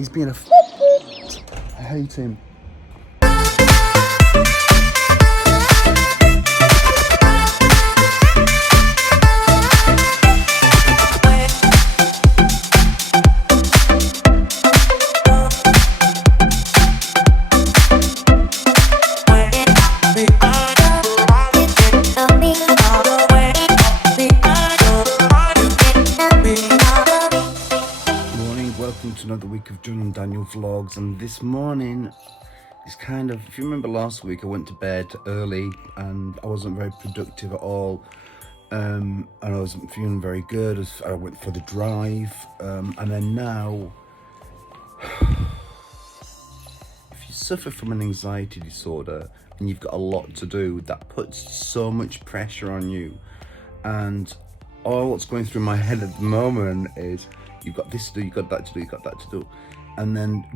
He's being a I hate him. Another week of John and Daniel vlogs, and this morning is kind of, if you remember last week I went to bed early and I wasn't very productive at all, and I wasn't feeling very good as I went for the drive, and then now if you suffer from an anxiety disorder and you've got a lot to do, that puts so much pressure on you, and all what's going through my head at the moment is you've got this to do, you've got that to do, you've got that to do. And then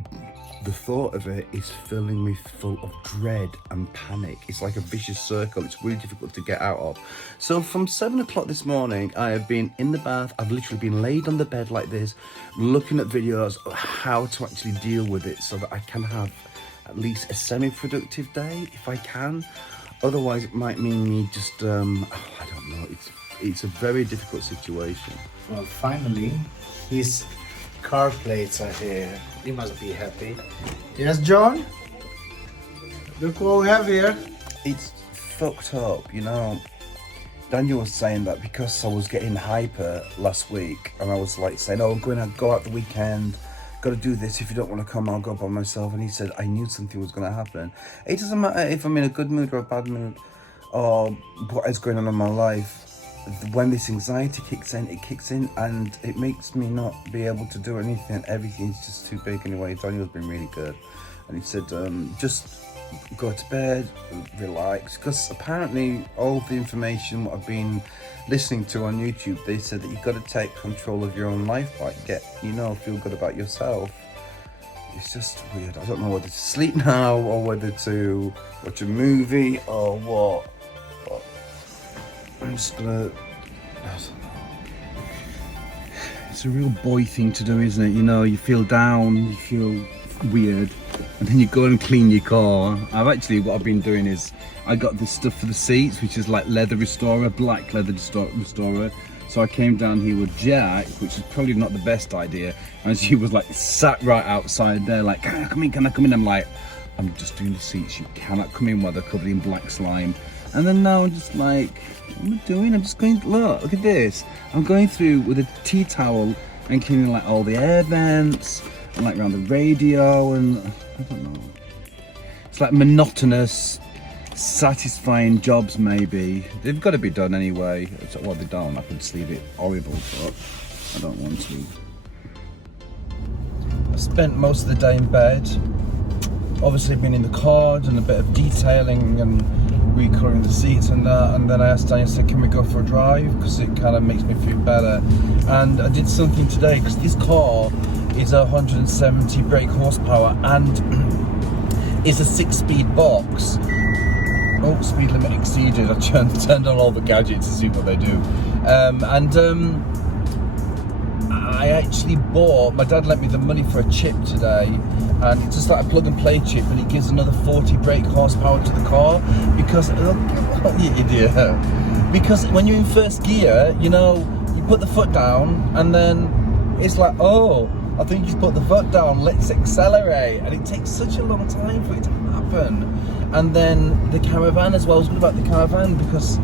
the thought of it is filling me full of dread and panic. It's like a vicious circle. It's really difficult to get out of. So from 7 o'clock this morning, I have been in the bath. I've literally been laid on the bed like this, looking at videos of how to actually deal with it so that I can have at least a semi-productive day if I can. Otherwise, it might mean me just, I don't know. It's a very difficult situation. Well, finally, his car plates are here. He must be happy. Yes, John? Look what we have here. It's fucked up, you know. Daniel was saying that because I was getting hyper last week, and I was like saying, oh, I'm going to go out the weekend, got to do this. If you don't want to come, I'll go by myself. And he said, I knew something was going to happen. It doesn't matter if I'm in a good mood or a bad mood, or what is going on in my life. When this anxiety kicks in, it kicks in and it makes me not be able to do anything. Everything's just too big anyway. Daniel's been really good. And he said, just go to bed, relax. Because apparently all the information what I've been listening to on YouTube, they said that you've got to take control of your own life, like feel good about yourself. It's just weird. I don't know whether to sleep now or whether to watch a movie or what. I'm just gonna, I don't know. It's a real boy thing to do, isn't it? You know, you feel down, you feel weird, and then you go and clean your car. What I've been doing is, I got this stuff for the seats, which is like leather restorer, black leather restorer. So I came down here with Jack, which is probably not the best idea, and she was like sat right outside there, like, can I come in, can I come in? I'm like, I'm just doing the seats, you cannot come in while they're covered in black slime. And then now I'm just like, what am I doing? I'm just going, look at this. I'm going through with a tea towel and cleaning like all the air vents and like around the radio, and I don't know. It's like monotonous, satisfying jobs maybe. They've got to be done anyway. Well, they don't. I could just leave it horrible, but I don't want to. I spent most of the day in bed. Obviously been in the car, done a bit of detailing and recoloring the seats and that, and then I asked Daniel, said, can we go for a drive, because it kind of makes me feel better. And I did something today, because this car is 170 brake horsepower and it's a 6-speed box. Oh, speed limit exceeded. I turned on all the gadgets to see what they do. I actually bought, my dad lent me the money for a chip today, and it's just like a plug and play chip, and it gives another 40 brake horsepower to the car, because, oh, you idiot, because when you're in first gear, you know, you put the foot down, and then it's like, oh, I think you put the foot down, let's accelerate, and it takes such a long time for it to happen. And then the caravan as well. What about the caravan? Because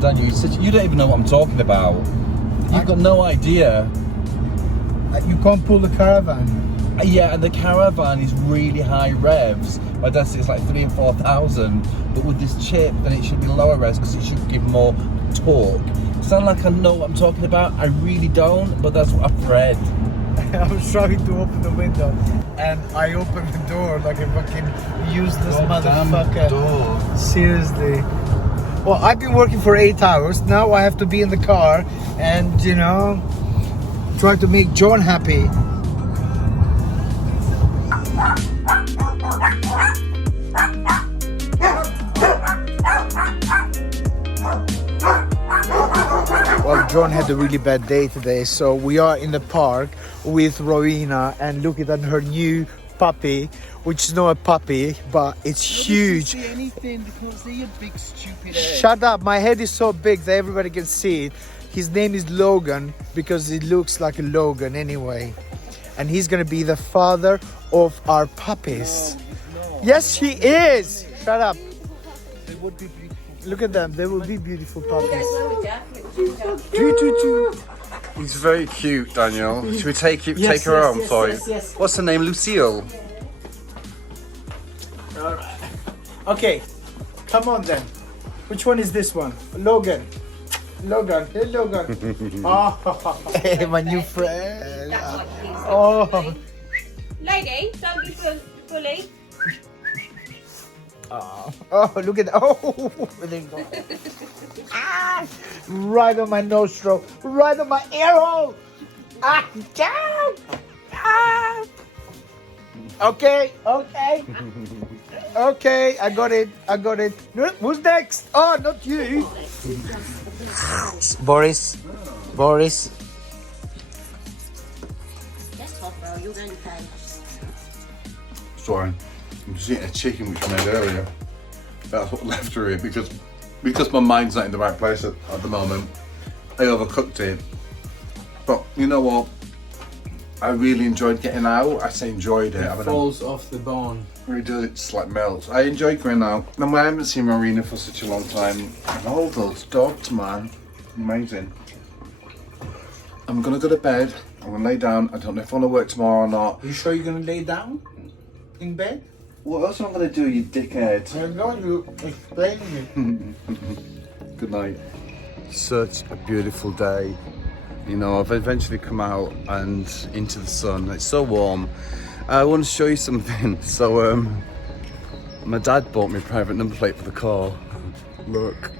Daniel, you don't even know what I'm talking about. You've got no idea. You can't pull the caravan. Yeah, and the caravan is really high revs. My dad says it's like 3,000 and 4,000, but with this chip, then it should be lower revs because it should give more torque. Sound like I know what I'm talking about? I really don't, but that's what I've read. I was trying to open the window, and I opened the door like a fucking useless motherfucker. Door. Seriously. Well, I've been working for 8 hours. Now I have to be in the car and, you know, try to make John happy. Well, John had a really bad day today, so we are in the park with Rowena and looking at her new puppy, which is not a puppy, but it's huge. You can't see anything. You can't see your big stupid head. Shut up, my head is so big that everybody can see it. His name is Logan because he looks like a Logan anyway. And he's gonna be the father of our puppies. No. Yes, he is! Shut up. They would be beautiful. Look at them, they will be beautiful puppies. He's very cute, Daniel. Should we take her home for you? Yes. What's her name? Lucille. Alright. Okay, come on then. Which one is this one? Logan. Logan. Hey, Logan. Oh, hey, my new friend. Oh. Lady, don't be bully. Oh, look at that. Oh, there you go. Ah, right on my nostril. Right on my ear hole. Ah, down. Ah. Okay. Okay, I got it. No, who's next? Oh, not you. Boris. That's hot, bro. You're going to pay. Sorry, I'm just eating a chicken which I made earlier. That's what left her here because my mind's not in the right place at the moment. I overcooked it. But you know what? I really enjoyed getting out. I say enjoyed it. It falls off the bone. It really does, it just like melts. I enjoyed going out. And I haven't seen Rowena for such a long time. And all those dogs, man. Amazing. I'm gonna go to bed. I'm gonna lay down. I don't know if I wanna work tomorrow or not. You sure you're gonna lay down in bed? What else am I gonna do, you dickhead? I know you explaining it. Good night. Such a beautiful day. You know, I've eventually come out and into the sun. It's so warm. I want to show you something. So, my dad bought me a private number plate for the car. Look.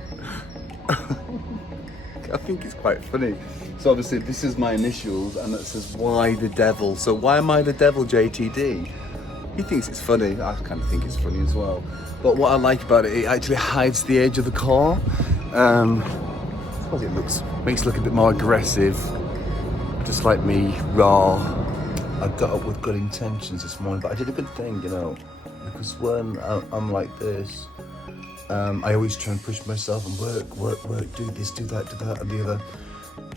I think it's quite funny. So obviously this is my initials and it says why the devil. So why am I the devil, JTD? He thinks it's funny. I kind of think it's funny as well. But what I like about it, it actually hides the edge of the car. I suppose it makes it look a bit more aggressive. Just like me, raw. I got up with good intentions this morning, but I did a good thing, you know. Because when I'm like this, I always try and push myself and work, do this, do that, and the other.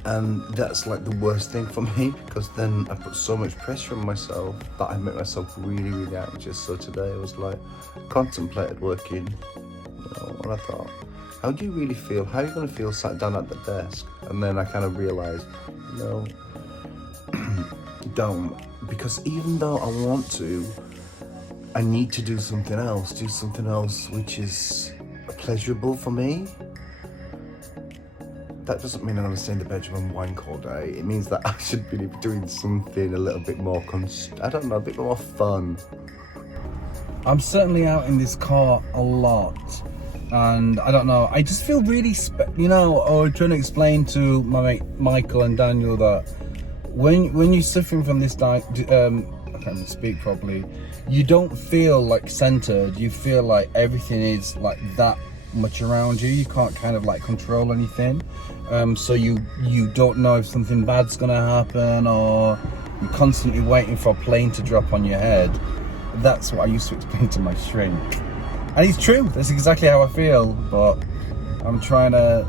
And that's like the worst thing for me, because then I put so much pressure on myself that I make myself really, really anxious. So today I was like, contemplated working, you know, and I thought, how do you really feel? How are you going to feel sat down at the desk? And then I kind of realised, no, don't. Because even though I want to, I need to do something else which is pleasurable for me. That doesn't mean I'm going to stay in the bedroom and wank all day. It means that I should be doing something a little bit more, a bit more fun. I'm certainly out in this car a lot. And I don't know, I just feel really, I was trying to explain to my mate Michael and Daniel that when you're suffering from this, I can't even speak properly, you don't feel like centered. You feel like everything is like that much around you. You can't kind of like control anything. So you don't know if something bad's gonna happen, or you're constantly waiting for a plane to drop on your head. That's what I used to explain to my shrink. And it's true, that's exactly how I feel, but I'm trying to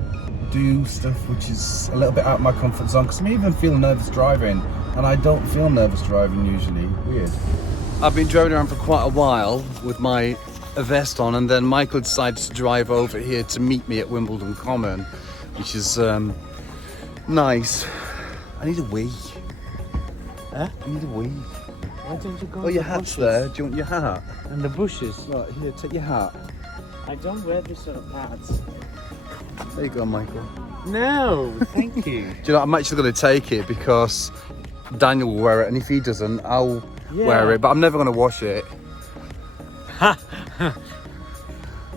do stuff which is a little bit out of my comfort zone, because I even feel nervous driving, and I don't feel nervous driving usually. Weird. I've been driving around for quite a while with my vest on, and then Michael decided to drive over here to meet me at Wimbledon Common, which is nice. I need a wee. Huh? I need a wee. Why don't you go? Oh, your hat's there. Do you want your hat? And the bushes. Right, here, take your hat. I don't wear this sort of hats. There you go, Michael. No, thank you. Do you know, I'm actually going to take it because Daniel will wear it, and if he doesn't, I'll wear it, but I'm never going to wash it.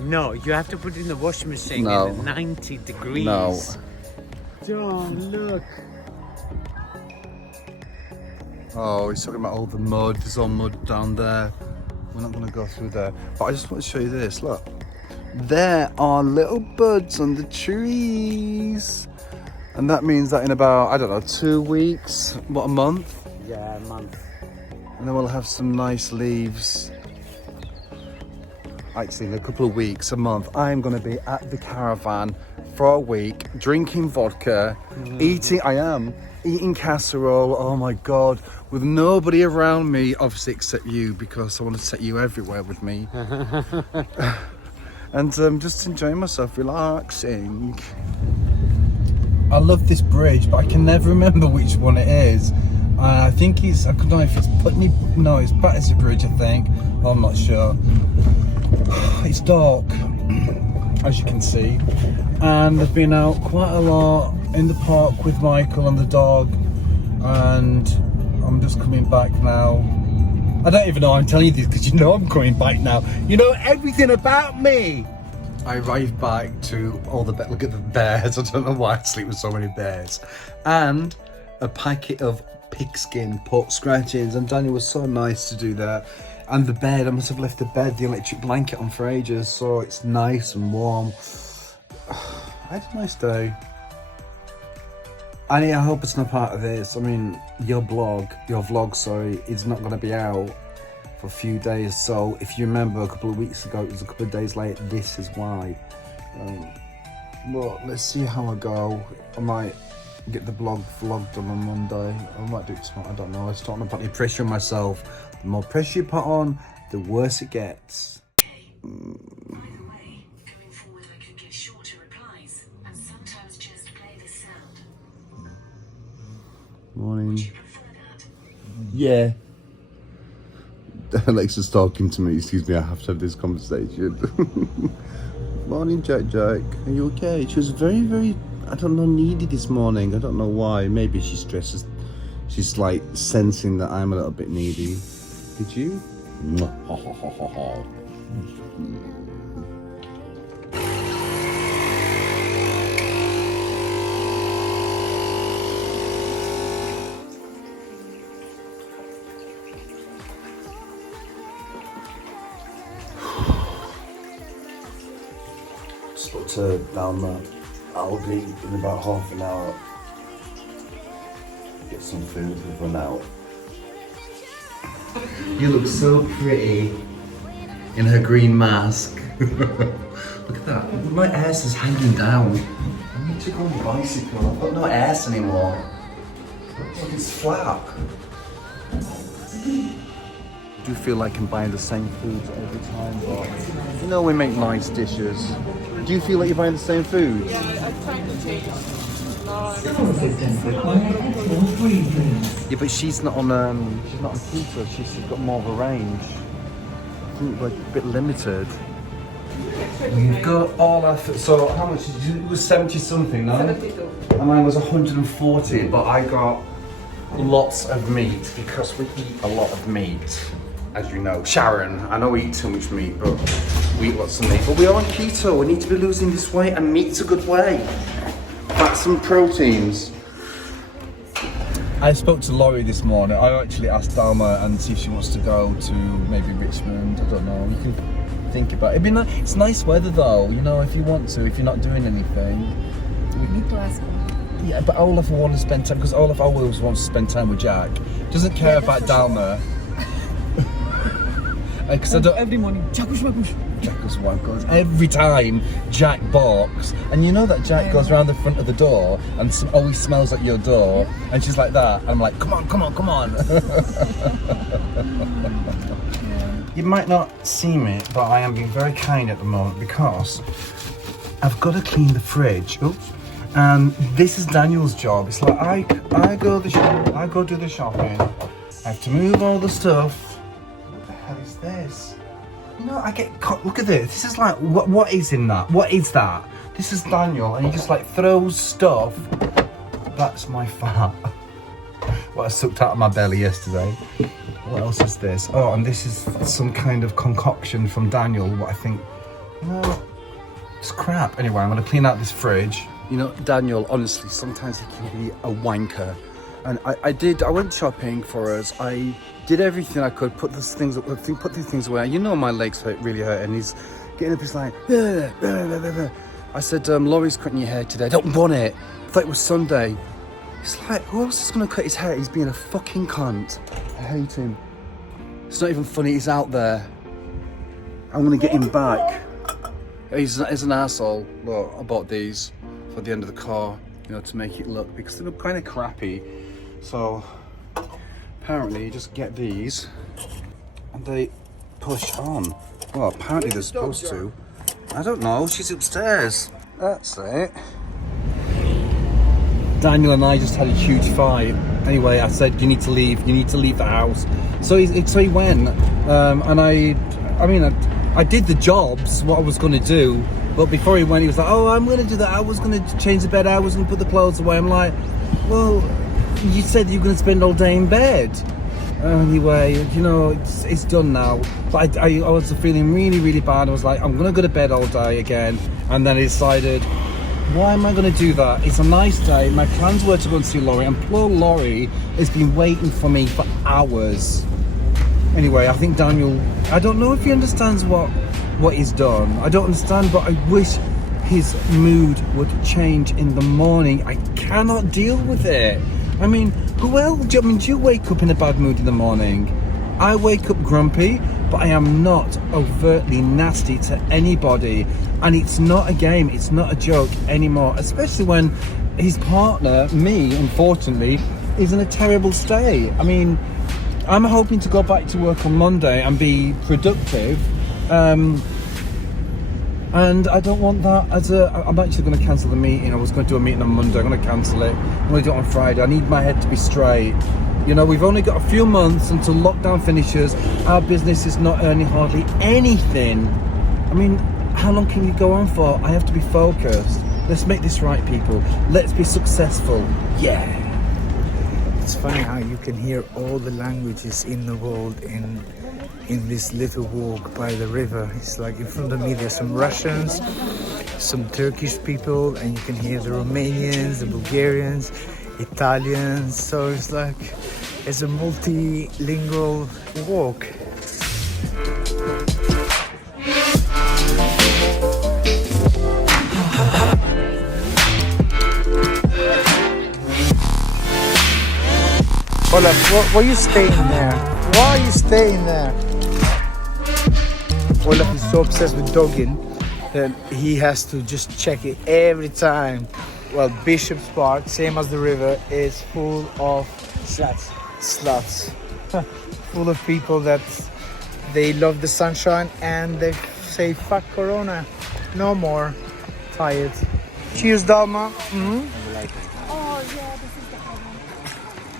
No, you have to put it in the washing machine at 90 degrees. No. John, look. Oh, he's talking about all the mud. There's all mud down there. We're not going to go through there. But I just want to show you this. Look. There are little buds on the trees. And that means that in about, I don't know, 2 weeks, what, a month, Yeah, a month. And then we'll have some nice leaves. Actually, in a couple of weeks, a month, I'm going to be at the caravan for a week, drinking vodka, eating casserole, oh my God, with nobody around me, obviously except you, because I want to take you everywhere with me. And just enjoying myself, relaxing. I love this bridge, but I can never remember which one it is. I think it's, I don't know if it's Putney, no, it's Battersea Bridge, I think. I'm not sure. It's dark, as you can see. And I've been out quite a lot in the park with Michael and the dog. And I'm just coming back now. I don't even know I'm telling you this because you know I'm coming back now. You know everything about me. I arrived back to all the, look at the bears. I don't know why I sleep with so many bears. And a packet of pigskin pork scratchings, and Daniel was so nice to do that. And the bed, I must have left the electric blanket on for ages, so it's nice and warm. I had a nice day. Annie, I hope it's not part of this. I mean, your vlog, sorry, is not going to be out for a few days. So if you remember a couple of weeks ago, it was a couple of days late. This is why. Well, let's see how I go. I might get the vlog done on Monday. I might do it tomorrow, I don't know. I just don't want to put any pressure on myself. The more pressure you put on, the worse it gets. By the way, going forward I could give shorter replies and sometimes just play the sound. Morning. Would you prefer that? Yeah. Alexa's talking to me. Excuse me, I have to have this conversation. Morning, Jack. Are you okay? She was very, very, I don't know, needy this morning. I don't know why. Maybe she stresses. She's like sensing that I'm a little bit needy. Did you? Spoke to down the Aldi in about half an hour. Get some food, we've run out. You look so pretty in her green mask. Look at that, my ass is hanging down. I need to go on the bicycle, I've got no ass anymore. Look, it's flat. I do feel like I'm buying the same foods every time, but you know we make nice dishes. Do you feel like you're buying the same food? Yeah, I'm trying to change. Yeah, but she's not on keto. She's got more of a range. I think we're a bit limited. We've got all our so how much did you, it was 70 something, no? 72. And mine was 140, but I got lots of meat because we eat a lot of meat, as you know. Sharon, I know we eat too much meat, but we eat lots of meat. But we are on keto, we need to be losing this weight, and meat's a good way. Fats and proteins. I spoke to Laurie this morning. I actually asked Dalma and see if she wants to go to maybe Richmond. I don't know. You can think about it. It'd be nice. It's nice weather though. You know, if you want to, if you're not doing anything. We need to ask him. Yeah, but Olaf will want to spend time because Olaf always wants to spend time with Jack. Doesn't care about Dalma. Because I don't. Every morning, Jackush. Jack's wife goes every time Jack barks, and you know that Jack goes around the front of the door and always smells at your door, and she's like that. And I'm like, come on. You might not see me, but I am being very kind at the moment because I've got to clean the fridge. Oops. And this is Daniel's job. It's like I go do the shopping. I have to move all the stuff. What the hell is this? You know, I get caught. Look at this. This is like, what is in that? What is that? This is Daniel, and he just like throws stuff. That's my fat. What I sucked out of my belly yesterday. What else is this? Oh, and this is some kind of concoction from Daniel. What I think, you know, it's crap. Anyway, I'm gonna clean out this fridge. You know, Daniel, honestly, sometimes he can be a wanker. And I went shopping for us. I did everything I could, put these things away. You know my legs really hurt, and he's getting up, he's like, "Blah, blah, blah, blah, blah." I said, Laurie's cutting your hair today. I don't want it. I thought it was Sunday. It's like, who else is going to cut his hair? He's being a fucking cunt. I hate him. It's not even funny, he's out there. I'm going to get him back. He's an asshole. Look, I bought these for the end of the car, you know, to make it look, because they look kind of crappy. So, apparently you just get these and they push on. Well, apparently they're supposed to. I don't know, she's upstairs. That's it. Daniel and I just had a huge fight. Anyway, I said, you need to leave the house. So he went, and I did the jobs, what I was going to do, but before he went, he was like, oh, I'm going to do that, I was going to change the bed, I was going to put the clothes away. I'm like, well, you said you were going to spend all day in bed. Anyway, you know, it's done now. But I was feeling really, really bad. I was like, I'm going to go to bed all day again. And then I decided, why am I going to do that? It's a nice day. My plans were to go and see Laurie, and poor Laurie has been waiting for me for hours. Anyway, I think Daniel, I don't know if he understands what he's done. I don't understand, but I wish his mood would change in the morning. I cannot deal with it. I mean, who else? Do you wake up in a bad mood in the morning? I wake up grumpy, but I am not overtly nasty to anybody. And it's not a game, it's not a joke anymore, especially when his partner, me, unfortunately, is in a terrible state. I mean, I'm hoping to go back to work on Monday and be productive. And I don't want that I'm actually going to cancel the meeting. I was going to do a meeting on Monday, I'm going to cancel it. I'm going to do it on Friday. I need my head to be straight. You know, we've only got a few months until lockdown finishes. Our business is not earning hardly anything. I mean, how long can you go on for? I have to be focused. Let's make this right, people. Let's be successful. Yeah. It's funny how you can hear all the languages in the world in this little walk by the river. It's like in front of me there's some Russians, some Turkish people, and you can hear the Romanians, the Bulgarians, Italians. So it's like it's a multilingual walk. Olaf, why are you staying there? Why are you staying there? Olaf is so obsessed with dogging that he has to just check it every time. Well, Bishop's Park, same as the river, is full of sluts. Full of people that they love the sunshine and they say, fuck Corona, no more. Tired. Cheers, Dalma. Mm-hmm. Oh, yeah, this is the problem.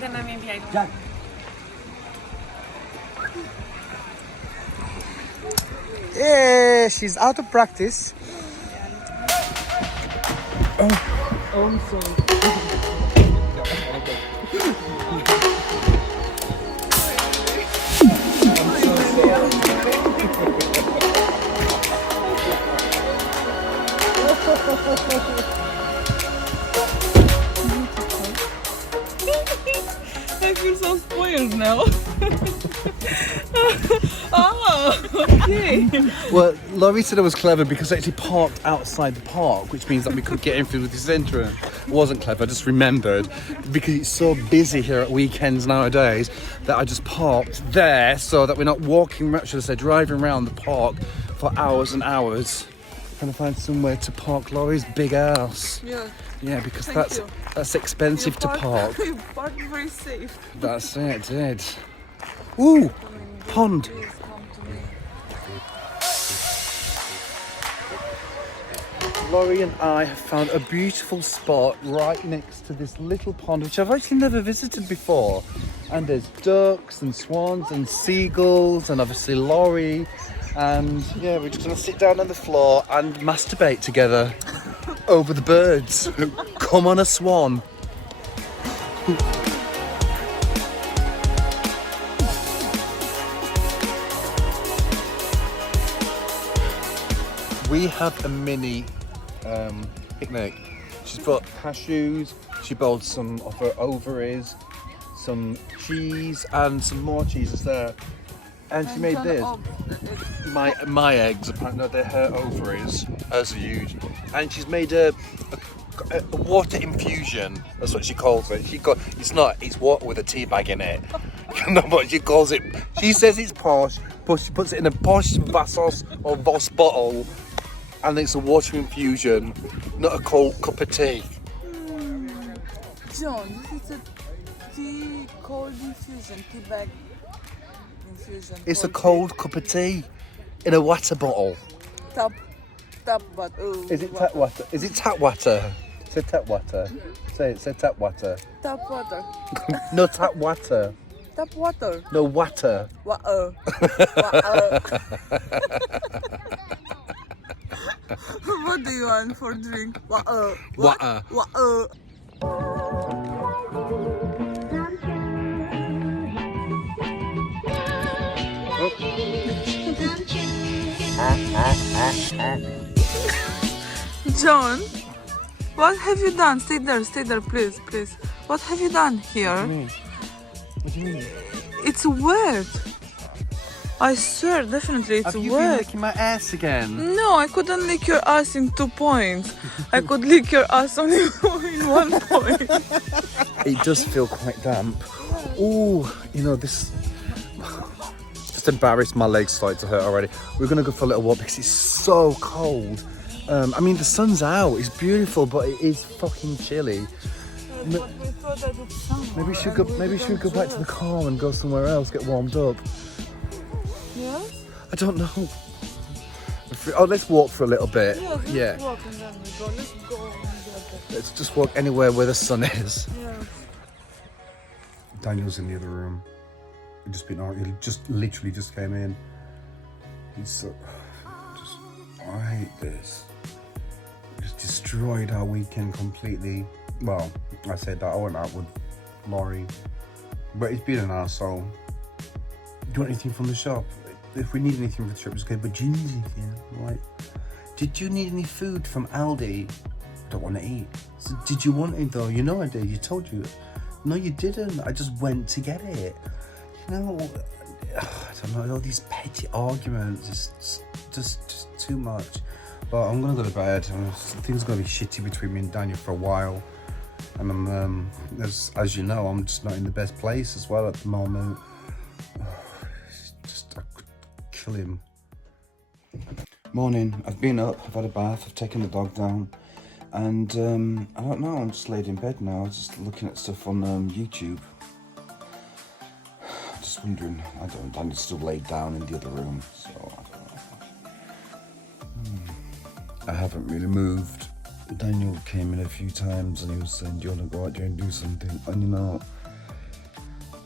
Then maybe I don't. Yeah, she's out of practice. Oh, I'm sorry. I feel so spoiled now. Oh, okay. Well, Laurie said I was clever because I actually parked outside the park, which means that we could get in through this entrance. It wasn't clever, I just remembered, because it's so busy here at weekends nowadays, that I just parked there so that we're not walking, should I say, driving around the park for hours and hours. Trying to find somewhere to park Laurie's big house. Yeah. Yeah, because Thank that's you. expensive to park. You parked very safe. That's it, did. Ooh, pond. Please come to me. Laurie and I have found a beautiful spot right next to this little pond, which I've actually never visited before. And there's ducks and swans and seagulls and obviously Laurie. And yeah, we're just gonna sit down on the floor and masturbate together over the birds. Come on, a swan. We have a mini picnic. She's brought cashews, she bought some of her ovaries, some cheese and some more cheese is there. And she made this. My eggs, apparently they're her ovaries, hers are huge. And she's made a water infusion. That's what she calls it. It's water with a tea bag in it. No, but she calls it. She says it's posh, but she puts it in a posh Vassos or Voss bottle, and it's a water infusion, not a cold cup of tea. John, this is a tea cold infusion, tea bag infusion. It's a cold cup of tea in a water bottle. Tap water. Oh, Is it tap water? Is it tap water? Say tap water. Say tap water. Tap water. No, tap water. Tap water. No, water. Water. What do you want for drink? Water. Water. Water. John, what have you done? Stay there, please. What have you done here? What do you mean? It's wet. I swear, definitely it's Have you been wet. licking my ass again? No, I couldn't lick your ass in 2 points. I could lick your ass only in 1 point. It does feel quite damp. Ooh, you know, this... Just embarrassed, my legs started to hurt already. We're going to go for a little walk because it's so cold. I mean, the sun's out, it's beautiful, but it is fucking chilly. Maybe we should go back to the car and go somewhere else, get warmed up. Yes? I don't know. Oh, let's walk for a little bit. Let's walk and then we go. Let's go. Let's just walk anywhere where the sun is. Yes. Daniel's in the other room. He literally just came in. He's so... I hate this. Just destroyed our weekend completely. Well, I said that I went out with Laurie, but he's been an arsehole. Do you want anything from the shop? If we need anything for the trip, it's okay, but do you need anything? I'm like, did you need any food from Aldi? Don't want to eat. So, did you want it though? You know I did. You told you. No, you didn't. I just went to get it. You know, I don't know, all these petty arguments, just too much. But I'm gonna go to bed. Things are gonna be shitty between me and Daniel for a while. And I'm, as you know, I'm just not in the best place as well at the moment. I could kill him. Morning. I've been up. I've had a bath. I've taken the dog down, and I don't know. I'm just laid in bed now. I was just looking at stuff on YouTube. Just wondering. Daniel's still laid down in the other room, so I don't know. I haven't really moved. Daniel came in a few times and he was saying, do you want to go out there and do something? And you know,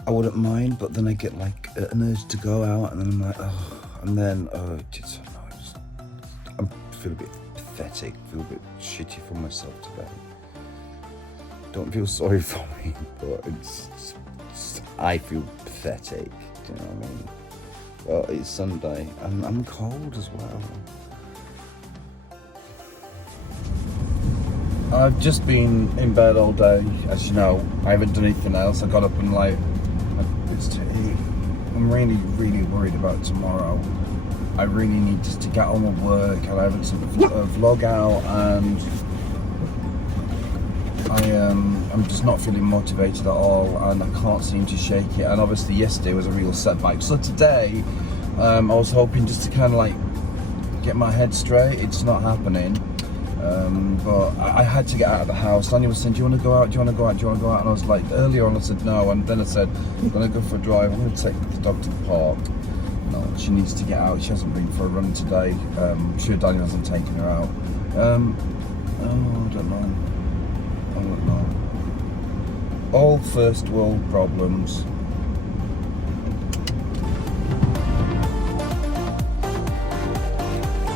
I wouldn't mind, but then I get like an urge to go out, and then I'm like, oh, and then I feel a bit pathetic, feel a bit shitty for myself today. Don't feel sorry for me, but I feel pathetic, do you know what I mean? But it's Sunday and I'm cold as well. I've just been in bed all day, as you know. I haven't done anything else. I got up and I'm really, really worried about tomorrow. I really need just to get on with work, and I haven't sent a vlog out, and I'm just not feeling motivated at all, and I can't seem to shake it. And obviously yesterday was a real setback. So today, I was hoping just to kind of like get my head straight. It's not happening. But I had to get out of the house. Daniel was saying, do you want to go out? Do you want to go out? Do you want to go out? And I was like, earlier on I said no, and then I said, I'm going to go for a drive. I'm going to take the dog to the park. No, she needs to get out. She hasn't been for a run today. I'm sure Daniel hasn't taken her out. I don't know. All first world problems.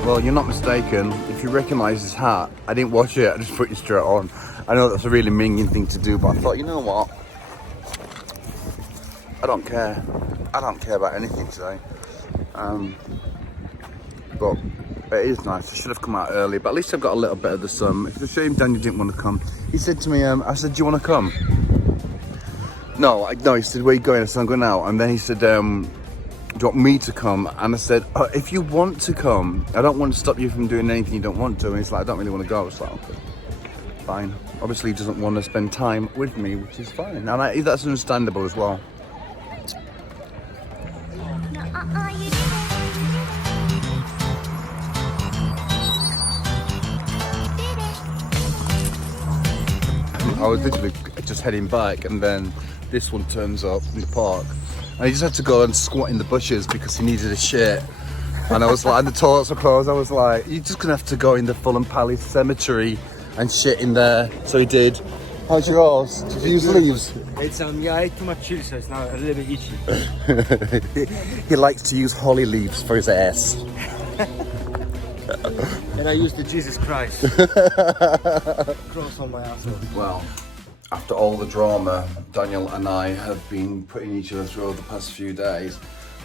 Well, you're not mistaken. If you recognise this hat, I didn't wash it, I just put it straight on. I know that's a really minging thing to do, but I thought, you know what? I don't care. I don't care about anything today. But it is nice. I should have come out early, but at least I've got a little bit of the sun. It's a shame Daniel didn't want to come. He said to me, I said, do you want to come? No, he said, where are you going? I said, I'm going out. And then he said, do you want me to come? And I said, if you want to come, I don't want to stop you from doing anything you don't want to. And he's like, I don't really want to go. I was like, okay. fine. Obviously, he doesn't want to spend time with me, which is fine. And that's understandable as well. I was literally just heading back, and then this one turns up in the park, and he just had to go and squat in the bushes because he needed a shit. And I was like, and the toilets were closed. I was like, you're just gonna have to go in the Fulham Palace Cemetery and shit in there. So he did. How's yours? Did you use leaves? It's yeah, I ate too much chili, so it's now a little bit itchy. He likes to use holly leaves for his ass. And I used the Jesus Christ cross on my asshole. Well, after all the drama Daniel and I have been putting each other through over the past few days,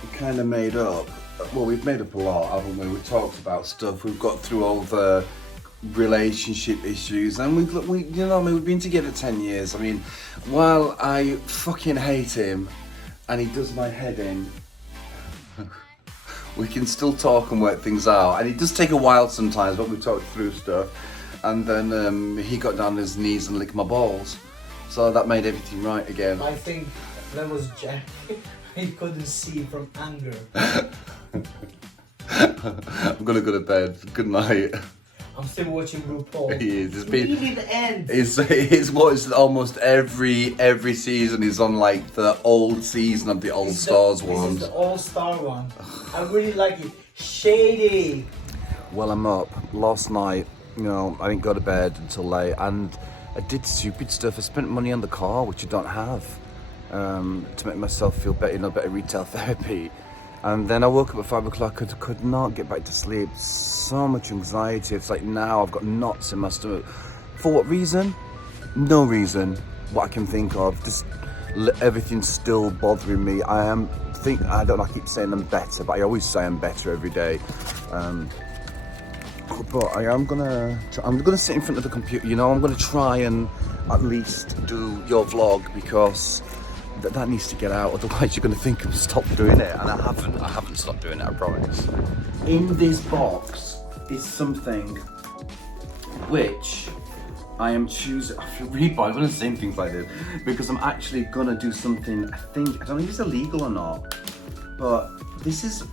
we kind of made up. Well, we've made up a lot, haven't we? We talked about stuff. We've got through all the relationship issues, and we've been together 10 years. I mean, while I fucking hate him, and he does my head in, we can still talk and work things out. And it does take a while sometimes, but we talk through stuff. And then he got down on his knees and licked my balls, so that made everything right again. I think that was Jack. He couldn't see from anger. I'm gonna go to bed. Good night. I'm still watching RuPaul. He is. Really the end. It's watched almost every season. Is on like the old season of the All Stars ones. This is the All-Star one. I really like it. Shady. Well, I'm up. Last night, I didn't go to bed until late, and I did stupid stuff. I spent money on the car, which I don't have, to make myself feel better, better retail therapy. And then I woke up at 5 o'clock and could not get back to sleep. So much anxiety. It's like now I've got knots in my stomach. For what reason? No reason. What I can think of. Just everything's still bothering me. I don't know, I keep saying I'm better, but I always say I'm better every day. But I'm gonna sit in front of the computer. I'm gonna try and at least do your vlog, because that needs to get out, otherwise you're going to think I've stopped doing it, and I haven't stopped doing it, I promise. In this box is something which I am choosing. I feel really bad when I'm saying things like this, because I'm actually going to do something. I don't know if it's illegal or not, but this is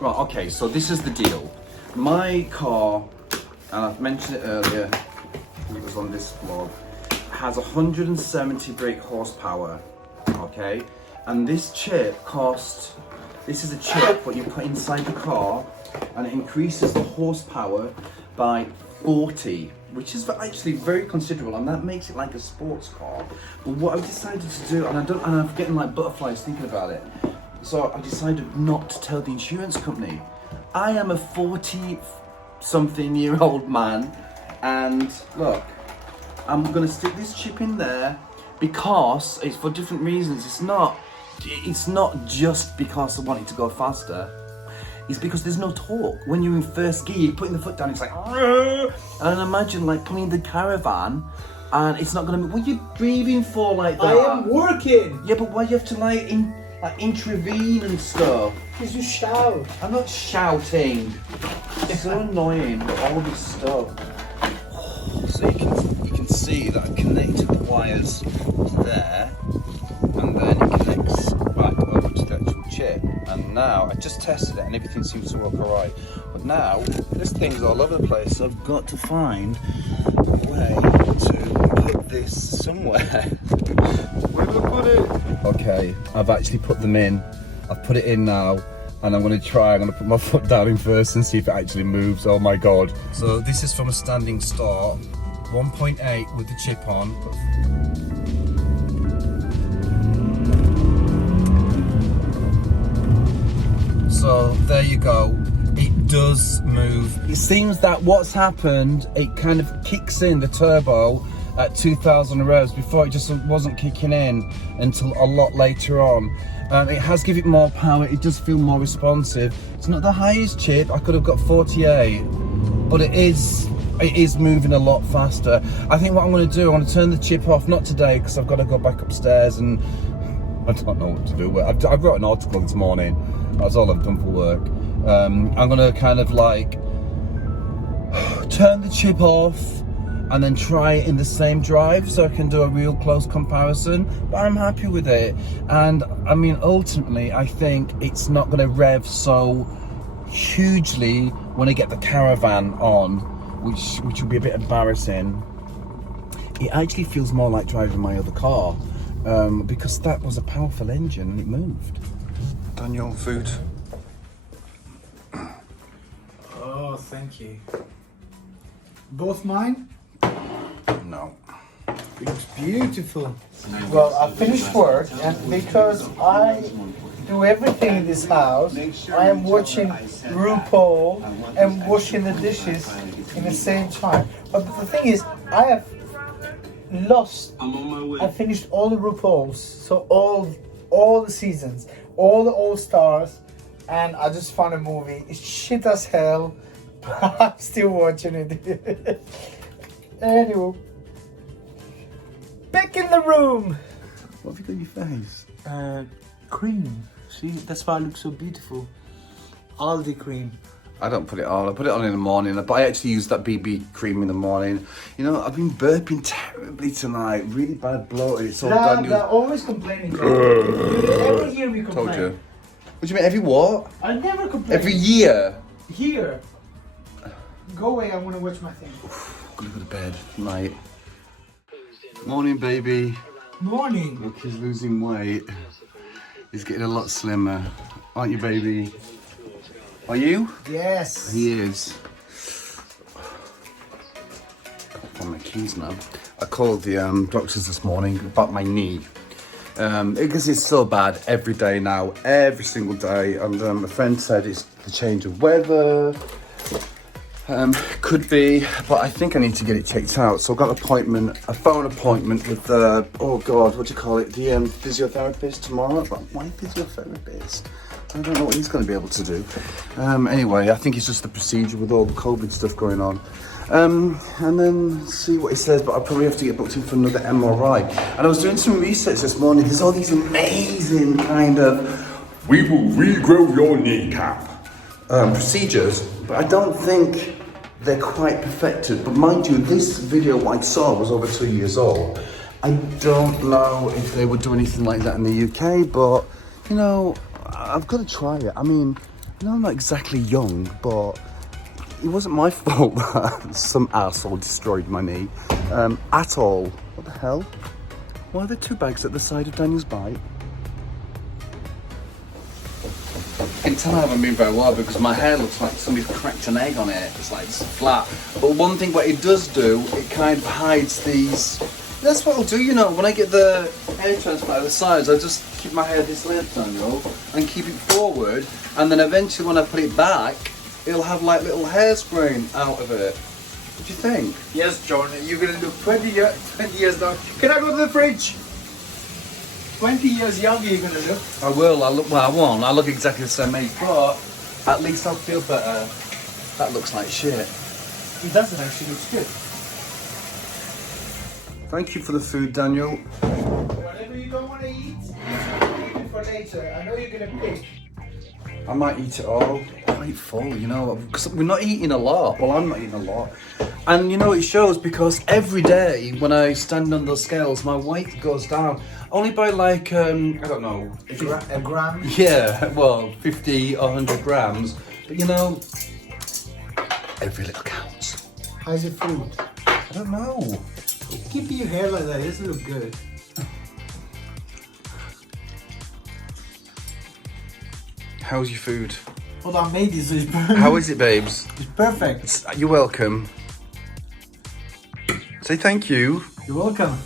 right. Okay, so this is the deal. My car, and I've mentioned it earlier, it was on this vlog, has 170 brake horsepower, okay? And this chip this is a chip what you put inside the car, and it increases the horsepower by 40, which is actually very considerable, and that makes it like a sports car. But what I've decided to do, and I'm getting like butterflies thinking about it, so I decided not to tell the insurance company. I am a 40-something-year-old man, and look, I'm gonna stick this chip in there because it's for different reasons. It's not just because I want it to go faster. It's because there's no torque. When you're in first gear, you're putting the foot down, it's like, and imagine like pulling the caravan, and it's not gonna. What are you breathing for like that? I am working. Yeah, but why do you have to intervene and stuff? Because you shout. I'm not shouting. It's so annoying, all this stuff. So you can see that I've connected the wires there, and then it connects back over to the actual chip. And now I just tested it and everything seems to work alright. But now this thing's all over the place, so I've got to find a way to put this somewhere. Where do I put it? Okay, I've actually put them in. I've put it in now. And I'm going to put my foot down in first and see if it actually moves. Oh my god. So this is from a standing start, 1.8 with the chip on. So there you go. It does move. It seems that what's happened, it kind of kicks in the turbo at 2,000 revs. Before it just wasn't kicking in until a lot later on. It has given it more power, it does feel more responsive. It's not the highest chip, I could have got 48, but it is moving a lot faster. I think what I'm going to do, I want to turn the chip off, not today because I've got to go back upstairs and I don't know what to do. I wrote an article this morning, that's all I've done for work. I'm going to kind of like turn the chip off and then try it in the same drive so I can do a real close comparison, but I'm happy with it. And I mean, ultimately, I think it's not going to rev so hugely when I get the Caravan on, which will be a bit embarrassing. It actually feels more like driving my other car, because that was a powerful engine and it moved. Daniel, food. Oh, thank you. Both mine? No. It looks beautiful. Well, I finished work, and because I do everything in this house, I am watching RuPaul and washing the dishes in the same time. But the thing is, I have I finished all the RuPauls, so all the seasons, all the All Stars, and I just found a movie. It's shit as hell, but I'm still watching it. Anyway, back in the room. What have you got in your face? Cream. See, that's why I look so beautiful. Aldi cream. I don't put it on. I put it on in the morning, but I actually use that BB cream in the morning. You know, I've been burping terribly tonight. Really bad bloated. It's all done. They're always complaining. You never hear me complain. Told you. What do you mean? Every what? I never complain. Every year. Here. Go away. I want to watch my thing. I'm gonna go to bed tonight. Morning, baby. Morning. Look, he's losing weight. He's getting a lot slimmer, aren't you, baby? Are you? Yes. He is. On my keys now. I called the doctors this morning about my knee. Because it's so bad every day now, every single day. And a friend said it's the change of weather. Could be, but I think I need to get it checked out. So I've got a phone appointment with oh God, what do you call it? The physiotherapist tomorrow. But why physiotherapist? I don't know what he's going to be able to do. Anyway, I think it's just the procedure with all the COVID stuff going on. And then see what he says, but I'll probably have to get booked in for another MRI. And I was doing some research this morning. There's all these amazing kind of, we will regrow your kneecap procedures, but I don't think they're quite perfected. But mind you, this video I saw was over 2 years old. I don't know if they would do anything like that in the UK, but you know, I've got to try it. I mean, I know I'm not exactly young, but it wasn't my fault that some asshole destroyed my knee at all. What the hell? Why are there two bags at the side of Daniel's bike? I can tell I haven't been very well because my hair looks like somebody's cracked an egg on it. It's like it's flat. But one thing what it does do, it kind of hides these. That's what I'll do, you know, when I get the hair transplant at the sides, I just keep my hair this length, Daniel, and keep it forward, and then eventually when I put it back, it'll have like little hair spraying out of it. What do you think? Yes, John, you're gonna look 20 years down. Can I go to the fridge? 20 years younger you're gonna look. I will, I won't. I look exactly the same age, but at least I'll feel better. That looks like shit. It doesn't actually look good. Thank you for the food, Daniel. Whatever you don't want to eat, leave it for later. I know you're gonna pick. I might eat it all. I'm quite full, you know, because we're not eating a lot. Well, I'm not eating a lot. And you know, it shows because every day when I stand on those scales, my weight goes down. Only by like, I don't know. A gram? Yeah, well, 50 or 100 grams. But you know, every little counts. How's your food? I don't know. Keeping your hair like that, it doesn't look good. How's your food? Well, I made this, so it's perfect. How is it, babes? It's perfect. You're welcome. Say thank you. You're welcome.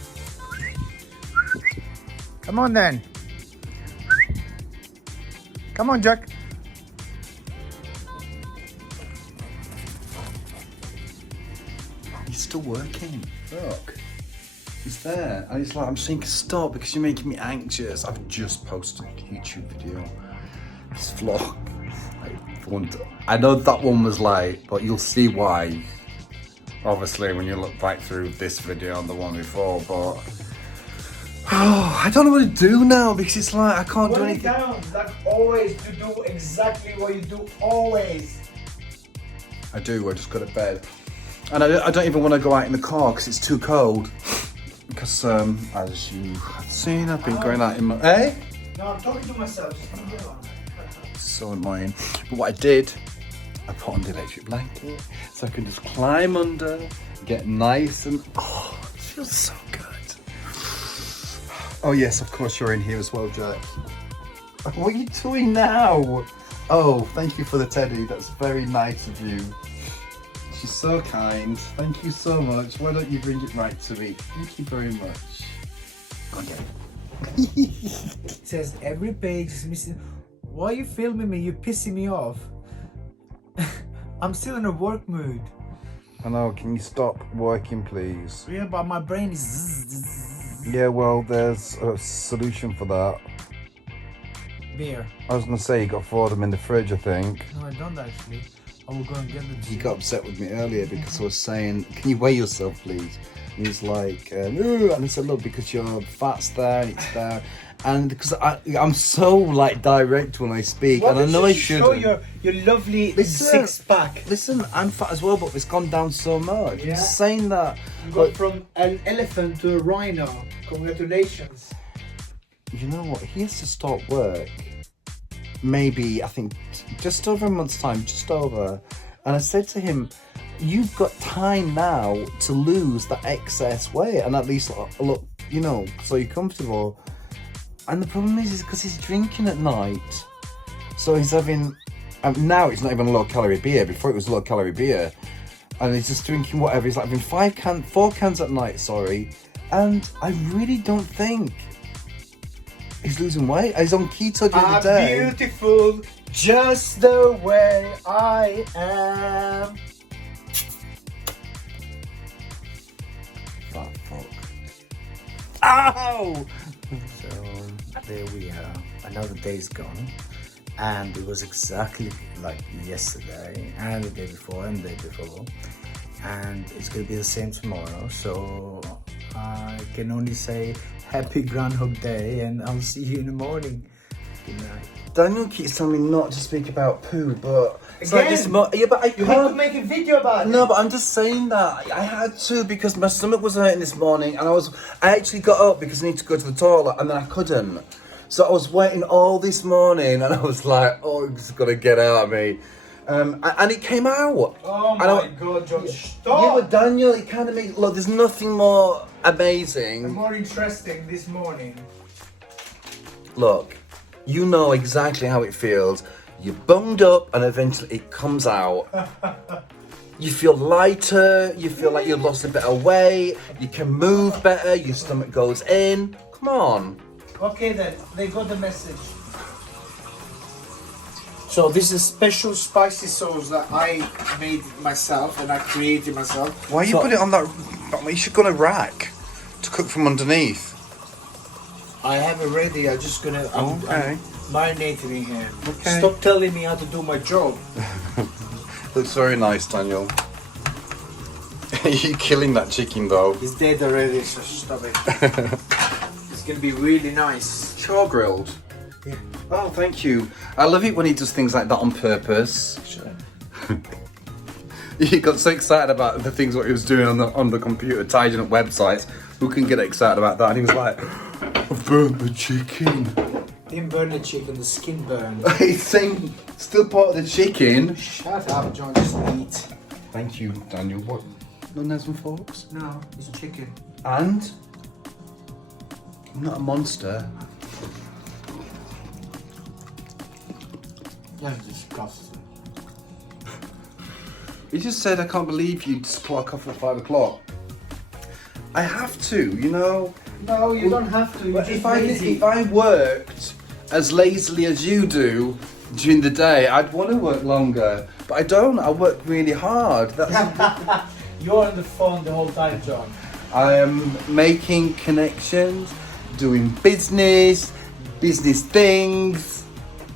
Come on then. Come on, Jack. He's still working. Look. He's there. And it's like, I'm saying stop because you're making me anxious. I've just posted a YouTube video. This vlog. I know that one was late, but you'll see why. Obviously, when you look back through this video and the one before, but oh, I don't know what to do now because it's like I can't do anything. Down, like always, to do exactly what you do always. I do. I just go to bed. And I don't even want to go out in the car because it's too cold. Because as you have seen, I've been going out in my... Eh? No, I'm talking to myself. Just leave it alone. So annoying. But what I did, I put on the electric blanket so I can just climb under, get nice and... Oh, it feels so good. Oh yes, of course you're in here as well, Jack. What are you doing now? Oh, thank you for the teddy. That's very nice of you. She's so kind. Thank you so much. Why don't you bring it right to me? Thank you very much. Okay. It says every page is missing. Why are you filming me? You're pissing me off. I'm still in a work mood. I know, can you stop working, please? Yeah, but my brain is. Yeah, well, there's a solution for that. Beer. I was going to say you got 4 of them in the fridge, I think. No, I don't actually. I will go and get them. He got upset with me earlier because I was saying, can you weigh yourself, please? And he's like, "Ooh," and I said, look, because your fat's there and it's there. And because I'm so like direct when I speak, and I know I should. Show your lovely six pack. Listen, I'm fat as well, but it's gone down so much. Yeah. I'm saying that. You got from an elephant to a rhino. Congratulations. You know what? He has to start work. Maybe, I think, just over a month's time, just over. And I said to him, you've got time now to lose that excess weight and at least look, you know, so you're comfortable. And the problem is because he's drinking at night. So he's having, now it's not even a low calorie beer. Before it was low calorie beer. And he's just drinking whatever. He's like having 4 cans at night, sorry. And I really don't think he's losing weight. He's on keto during the day. I'm beautiful, just the way I am. Fat fuck. Ow! So there we are. Another day's gone, and it was exactly like yesterday, and the day before, and the day before, and it's gonna be the same tomorrow. So I can only say happy Groundhog Day, and I'll see you in the morning. Good night. Daniel keeps telling me not to speak about poo, but it's like Again? yeah, but I You can't. have to make a video about it. No, but I'm just saying that I had to because my stomach was hurting this morning, and I actually got up because I need to go to the toilet, and then I couldn't. So I was waiting all this morning, and I was like, "Oh, it's got to get out of me," and it came out. Oh my God, John, stop! Yeah, but Daniel, it kind of makes look. There's nothing more amazing. More interesting this morning. Look, you know exactly how it feels. You're bunged up and eventually it comes out. You feel lighter, you feel like you've lost a bit of weight, you can move better, your stomach goes in. Come on. Okay then, they got the message. So this is special spicy sauce that I made myself and I created myself. Why you put it on that? You should go on a rack to cook from underneath. I have it ready. I'm just gonna. I'm marinating in here. Okay. Stop telling me how to do my job. Looks very nice, Daniel. You're killing that chicken though. It's dead already, so stop it. It's gonna be really nice. Char grilled. Yeah. Oh, thank you. I love it when he does things like that on purpose. Sure. He got so excited about the things what he was doing on the computer, tidying up websites. Who can get excited about that? And he was like, "I've burnt the chicken." Didn't burn the chicken, the skin burned. He's saying still part of the chicken. Shut up, John. Just eat. Thank you, Daniel. What? No knives and forks? No, it's chicken. And I'm not a monster. That's disgusting. He just said, "I can't believe you just put a coffee at 5 o'clock." I have to, you know. No, you don't have to. You're But just if lazy. I worked as lazily as you do during the day, I'd want to work longer. But I don't. I work really hard. That's You're on the phone the whole time, John. I am making connections, doing business things.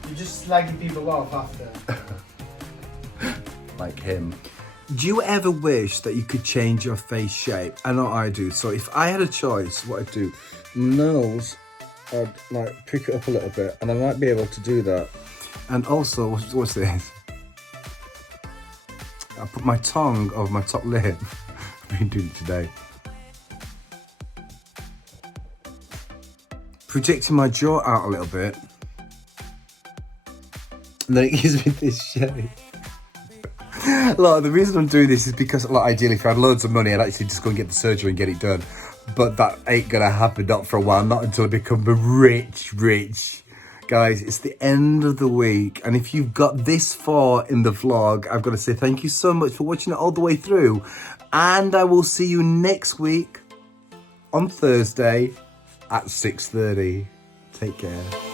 You're just slagging people off after. Like him. Do you ever wish that you could change your face shape? I know I do. So if I had a choice, what I'd do, nose, I'd like pick it up a little bit, and I might be able to do that. And also, what's this? I put my tongue over my top lip. I've been doing it today. Projecting my jaw out a little bit. And then it gives me this shape. Look, the reason I'm doing this is because, like, ideally, if I had loads of money, I'd actually just go and get the surgery and get it done. But that ain't gonna happen, not for a while, not until I become rich. Guys, it's the end of the week. And if you've got this far in the vlog, I've got to say thank you so much for watching it all the way through. And I will see you next week on Thursday at 6:30. Take care.